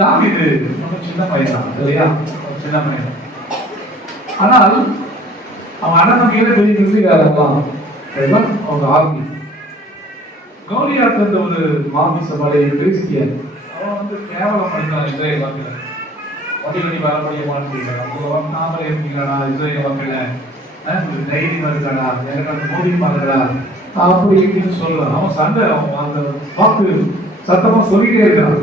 தாவீது ரொம்ப சின்ன பையன் தான் இல்லையா, சின்ன பையன். ஆனால் அவன் அண்ணன் பெரிய கிருஷ்ணிகாரங்களாம் அவங்க ஆர்மி. கோலியாத் ஒரு மாமிச படை கிறிஸ்தியன். அவன் வந்து கேவலம் பண்ணிட்டான் இஸ்ரேல் மக்களை. ஒட்டிக்கடி வரக்கூடிய மாட்டீங்களா, நாமளே இருக்கீங்களா இஸ்ரேல் மக்களை, தைரியம் இருக்காடா, எனக்கு மோதி பாருங்களா அப்படி இப்படின்னு சொல்றான். அவன் சண்டை, அவன் அந்த வாக்கு சத்தமா சொல்லிட்டே இருக்கான்.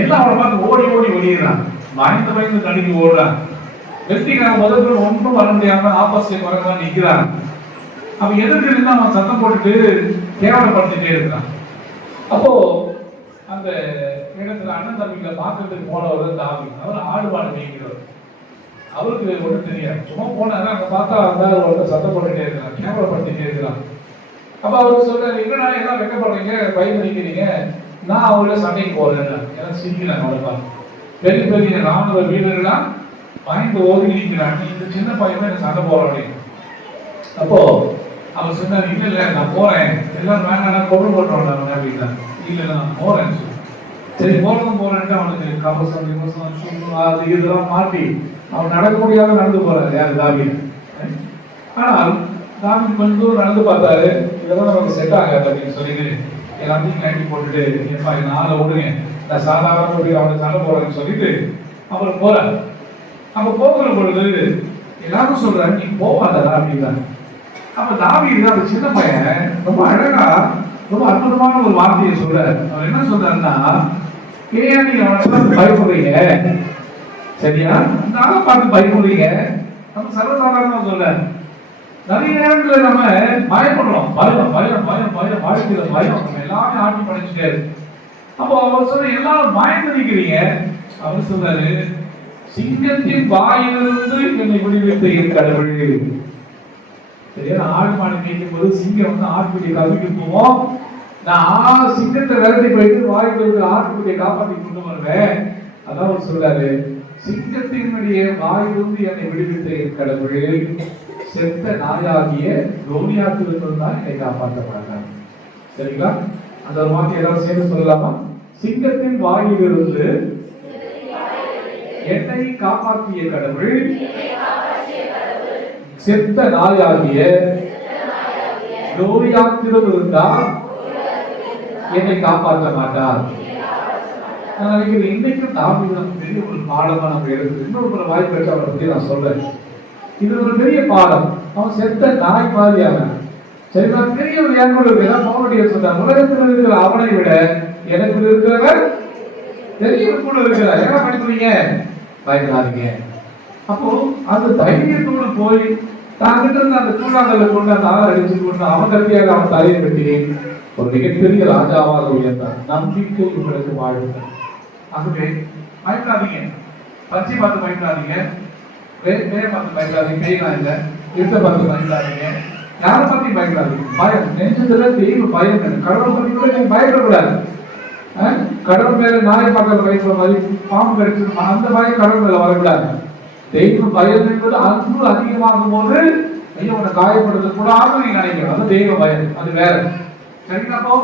எல்லாம் அவனை பார்த்து ஓடி ஓடி வெளியிடறான். பயந்து நடுங்கி ஓடுறான். வெற்றிக்கான முதல்ல ஒன்றும் வர முடியாம ஆப்போசிட் வரமா நிற்கிறான். அவன் எதிர்த்து நின்று அவன் சத்தம் போட்டுட்டு கேவலப்படுத்திட்டே இருக்கான். அப்போ அந்த இடத்துல அண்ணன் தம்பிகளை பார்க்கறதுக்கு போனவர் தாவீது. அவர் ஆடு மாடு மேய்க்கிறவர். அவருக்கு ஒன்றும் தெரியாது. சும்மா போனாரு, அங்க பார்த்தா அந்த ஒருத்தர் சத்தம் போட்டுட்டே இருக்கிறான், கேவலப்படுத்திட்டே இருக்கிறான். அப்ப அவருக்கு சொல்றாரு, என்னடா எல்லாம் வெட்டப்படுறீங்க, பயந்து நிற்கிறீங்க, நான் அவங்கள சண்டைக்கு போறேன். ஏன்னா சிரிக்கிறாங்க. அவளை பெரிய பெரிய ராணுவ வீரர்கள்லாம் பயந்து ஓடி நிற்கிறாங்க. இந்த சின்ன பையன் எனக்கு சண்டை போறேன். அப்போ அவர் சொன்னார், இல்ல இல்ல நான் போறேன், எல்லாரும் வேணாம் கொண்டு போட்டோம் அப்படின்னா. இல்ல நான் போறேன்னு சொல்லி, சரி போறேன்ட்டு அவனுக்கு கவசம் விமர்சனம் அது இதெல்லாம் மாட்டி அவன் நடக்க முடியாத நடந்து போறாரு. யாரு? தாவீது. ஆனால் தாவீது கொஞ்சம் தூரம் நடந்து பார்த்தாரு, இதெல்லாம் நமக்கு செட் ஆகாது அப்படின்னு சொல்லிட்டு எல்லாத்தையும் கட்டி போட்டுட்டு, எப்பா என்ன ஆளை விடுங்க, நான் சாதாரண அவனுக்கு சண்டை போறேன்னு சொல்லிட்டு அவர் போறாரு. அப்ப போகிற பொழுது எல்லாரும் சொல்றாரு, நீ போவாதா அப்படின்னாரு. அப்ப தாவீது அந்த சின்ன பையன் ரொம்ப அழகா ரொம்ப அற்புதமான ஒரு வார்த்தையை சொல்றாரு. அவர் என்ன சொல்றாருன்னா, ஏன் நீங்க அவனை பயப்படுறீங்க, சரியா, நாங்க பார்த்து பயப்படுறீங்க. நம்ம சர்வசாதாரணமா சொல்ல நிறைய நேரத்துல நம்ம பயப்படுறோம். பயம் பயம் பயம் பயம் வாழ்க்கையில பயம் நம்ம எல்லாமே ஆட்டி படைச்சுட்டாரு. அப்போ அவர் சொல்ற எல்லாரும் பயந்து நிற்கிறீங்க. அவர் சொல்றாரு, சிங்கத்தின் வாயிலிருந்து என்னை விடுவித்த என் கடவுள். சரியா, ஆடு மாடு மேய்க்கும் போது சிங்கம் வந்து ஆட்டுக்குட்டியை கவிட்டு போவோம். நான் சிங்கத்தை விரட்டி போயிட்டு வாய்க்கு ஆட்டுக்குட்டியை காப்பாற்றி கொண்டு வருவேன். அதான் அவர் சொல்றாரு, சிங்கத்தினுடைய வாயிலிருந்து என்னை விடுவித்த என் கடவுள் செத்த நாயாகிய கோலியாத்திலிருந்து தான் என்னை காப்பாற்றப்பட்டார். சரிங்களா? அந்த ஒரு வார்த்தை எல்லாரும் சேர்ந்து சொல்லலாமா? சிங்கத்தின் வாயிலிருந்து என்னை காப்பாற்றிய கடவுள் செத்த நாயாகிய கோலியாத்திலிருந்து என்னை காப்பாற்ற மாட்டார். நான் நினைக்கிறேன் இன்னைக்கும் தாவீது பெரிய ஒரு பாடமா நம்ம எடுத்து இன்னொரு வாய்ப்பு எடுத்து அவரை பத்தி நான் சொல்றேன். இது ஒரு பெரிய பாடம். அவன் செத்த நாய் மாதிரியான சரி, நான் பெரிய ஒரு ஏற்கனவே இருக்கு. பவுனுடைய சொல்றார், உலகத்தில் இருக்கிற அவனை விட எனக்கு இருக்கிறவர் பெரிய கூட இருக்கிறார். என்ன படிக்கிறீங்க? பயப்படாதீங்க. அப்போ அந்த தைரியத்தோடு போய் தாங்கிட்ட இருந்து அந்த சூழாங்கல்ல கொண்டு அந்த ஆளை அடிச்சு கொண்டு அவன் கட்டியாக அவன் தலையை கட்டி ஒரு மிகப்பெரிய ராஜாவாக உயர்ந்தார். நம்பிக்கை உங்களுக்கு வாழ்ந்தார். ஆகவே பயப்படாதீங்க, பச்சை பார்த்து பயப்படாதீங்க, பேரை பார்த்து பயப்படாதீங்க, பேய்லாம் இல்லை, இருட்ட பார்த்து பயப்படாதீங்க, யாரை பத்தி பயப்படாதீங்க. பயம் நெஞ்சதுல தெய்வ பயம். கடவுளை பத்தி கூட நீங்க பயப்படக்கூடாது. கடவுள் மேல நாய் பார்க்கற பயப்படுற மாதிரி பாம்பு கடிச்சு அந்த பயம் கடவுள் மேல வரக்கூடாது. தெய்வ பயம் என்பது அன்பு அதிகமாகும் போது ஐயோ உன்னை காயப்படுத்த கூடாது நீங்க நினைக்கணும். அது தெய்வ பயம், அது வேற. சரிங்களா?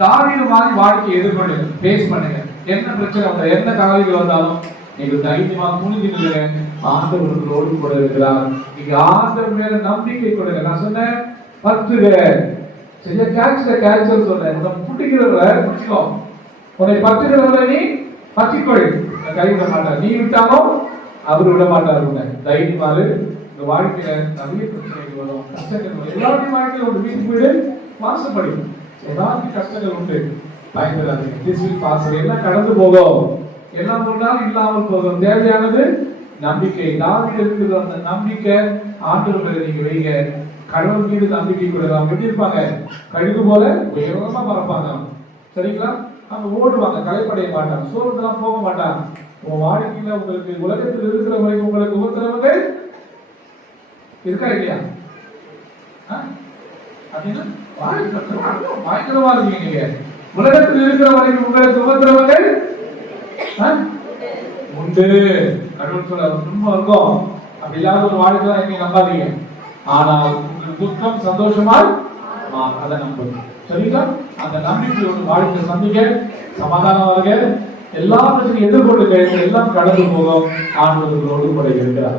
தாவீது மாதிரி வாழ்க்கையை எதிர்கொள்ளுங்க, பேஸ் பண்ணுங்க. என்ன பிரச்சனை வந்தாலும் என்ன கவலைகள் வந்தாலும் நீங்க தைரியமா துணிஞ்சு நில்லுங்க. ஆண்டவர் உங்களோடு கூட இருக்கிறார். நீங்க ஆண்டவர் மேல நம்பிக்கை கொடுங்க. நான் சொன்னேன் பத்துக சரியா, கேட்சர் சொன்னேன். உன்னை பிடிக்கிறவரை பிடிச்சிக்கோ, உன்னை பற்றுகிறவரை நீ பற்றிக்கொள். கைவிட மாட்டார், நீ விட்டாலும் அவர் விட மாட்டார். உன்னை தைரியமாறு. இந்த வாழ்க்கையில நிறைய பிரச்சனைகள் வரும், கஷ்டங்கள் வரும். எல்லாருடைய வாழ்க்கையில ஒரு வீட்டு வீடு வாசப்படி ஏதாவது கஷ்டங்கள் உண்டு. பயன்படாதீங்க. திசில் பாசல் எல்லாம் கடந்து போகும், எல்லாம் ஒரு நாள் இல்லாமல் போகும். தேவையானது நம்பிக்கை. தாவீது இருக்கிற அந்த நம்பிக்கை ஆண்டவர் மேல நீங்க வைங்க. கடவுள் மீது நம்பிக்கை கொடுக்கலாம். எப்படி இருப்பாங்க? கழுகு போல உயரமா பறப்பாங்க. சரிங்களா? அவங்க ஓடுவாங்க, களைப்படைய மாட்டாங்க, சோர்ந்தெல்லாம் போக மாட்டாங்க. உங்க வாழ்க்கையில உங்களுக்கு உலகத்தில் இருக்கிற வரைக்கும் உங்களுக்கு உபத்திரவங்க இருக்கா இல்லையா? அப்படின்னா பயங்கரமா இருக்கீங்க. நீங்க உலகத்தில் இருக்கிற வரைக்கும் உங்களுக்கு உபத்திரவங்கள் உண்டு. கடவுள் சொல்ல ரொம்ப இருக்கும். அப்படி இல்லாத ஒரு வாழ்க்கை தான் நீங்க நம்பாதீங்க. ஆனால் உங்களுக்கு துக்கம் சந்தோஷமா அதை நம்புங்க. சரிங்களா? அந்த நம்பிக்கையோட வாழ்க்கை சந்திக்க சமாதானம் வருக. எல்லா பிரச்சனையும் எதிர்கொள்ளுங்க, எல்லாம் கடந்து போகும். ஆண்டவர்களோடு கூட இருக்கிறார்.